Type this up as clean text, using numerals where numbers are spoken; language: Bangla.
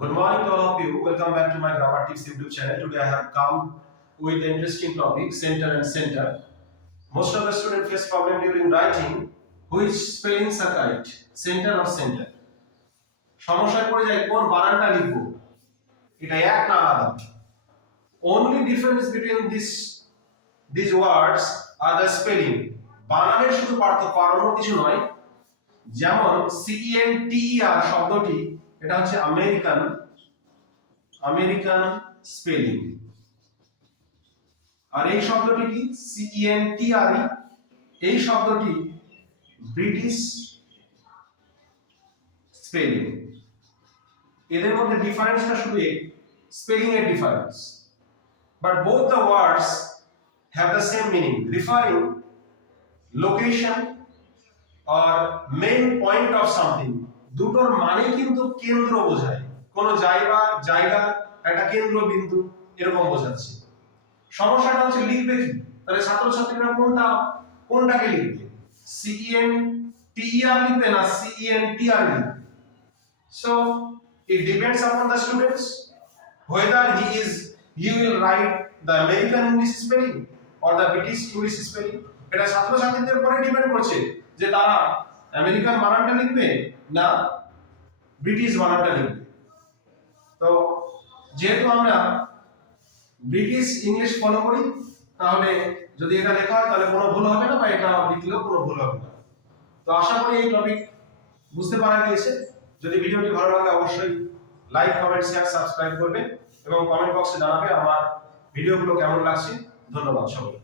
Good morning to all of you. Welcome back to my Grammar Tips YouTube channel. Today I have come with an interesting topic, center and center. Most of the students face problem during writing. Which spellings are correct? Center or center? সমস্যায় পড়ে যায় কোন বানানটা লিখব? এটা এক না আলাদা? Only difference between these words are the spelling. বানানের শুধু পার্থক্য আর অন্য কিছু নয়। যেমন CENTER শব্দটি এটা হচ্ছে আমেরিকান স্পেলিং, আর এই শব্দটি কি CENTRE, এই শব্দটি ব্রিটিশ স্পেলিং। এদের মধ্যে ডিফারেন্সটা শুধু স্পেলিং এর difference, but both the words have the same meaning, referring location or main point of something. দুটোর মানে কিন্তু কেন্দ্র বোঝায়, কোন জায়গা একটা কেন্দ্রবিন্দু এরকম বোঝাচ্ছে। সমস্যাটা হচ্ছে লিখবে কি, তাহলে ছাত্রছাত্রীরা কোনটাকে লিখবে? CENTER লিখবে না CENTR লিখবে? So it depends upon the students whether he will write the American English spelling or the British English spelling. এটা ছাত্রছাত্রীদের উপরে ডিপেন্ড করছে যে তারা আমেরিকান বানানটা লিখবে না ব্রিটিশ বানানটা লিখবে। তো যেহেতু আমরা ব্রিটিশ ইংলিশ ফলো করি, তাহলে যদি এটা লেখা হয় তাহলে কোনো ভুল হবে না, বা এটা লিখলেও কোনো ভুল হবে না। তো আশা করি এই টপিক বুঝতে পারা গিয়েছে। যদি ভিডিওটি ভালো লাগে অবশ্যই লাইক, কমেন্ট, শেয়ার, সাবস্ক্রাইব করবেন এবং কমেন্ট বক্সে জানাবে আমার ভিডিওগুলো কেমন লাগছে। ধন্যবাদ সবাই।